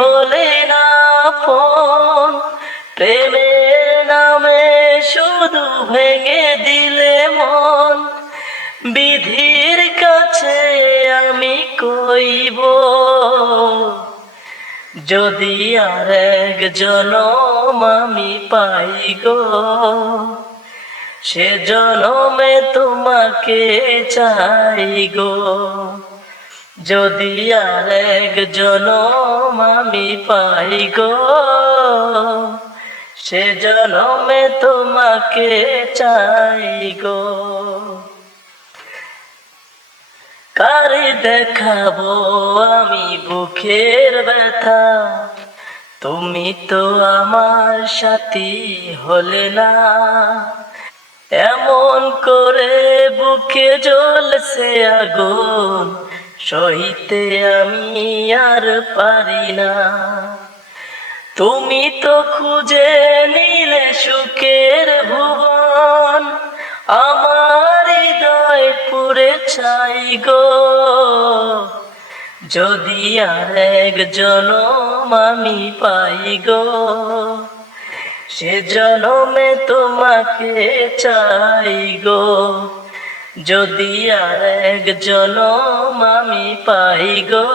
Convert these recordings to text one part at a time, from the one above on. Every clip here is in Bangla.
হলে না ফোন, প্রেমের নামে শুধু ভেঙে দিলে মন। বিধির কাছে আমি কইব, যদি আর এক জনম আমি পাই গো, সে জনমে তোমাকে চাই গো। যদি আর এক জনম আমি পাই গো, সে জনমে তোমাকে চাই গো। কারে দেখাবো আমি বুকের ব্যথা, তুমি তো আমার সাথী হলে না। এমন করে বুকে জ্বলছে আগুন, সইতে আমি আর পারি না। তুমি তো খুঁজে নিলে সুখের ভুবন, আমার হৃদয় পুড়ে ছাই গো। যদি আর এক জনম আমি পাই গো, সে জনমে তোমাকে চাই গো। যদি আর এক জনম আমি পাই গো,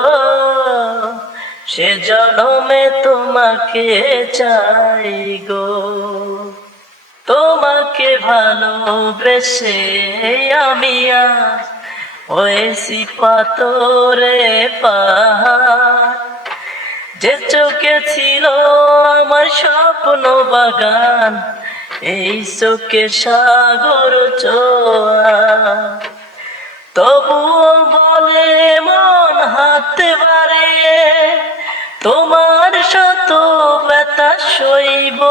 সে জনমে তোমাকে চাই গো। তোমাকে ভালোবেসে আমি আজ হয়েছি পাথরে পাহাড়, যে চোখে ছিল আমার স্বপ্ন বাগান, এই চোখে সাগর চোয়া। তবুও বলে মন হাতে বাড়িয়ে, তোমার শত ব্যথা সইব।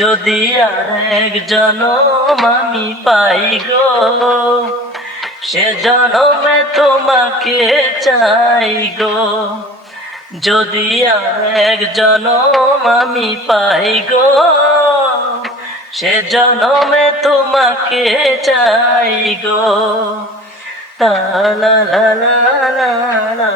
যদি আর এক জনম আমি পাই গো, সে জনমে তোমাকে চাই গো। যদি আর এক জনম আমি পাই গো, সে জনমে তোমাকে চাই গো। লা লা লা লা লা লা।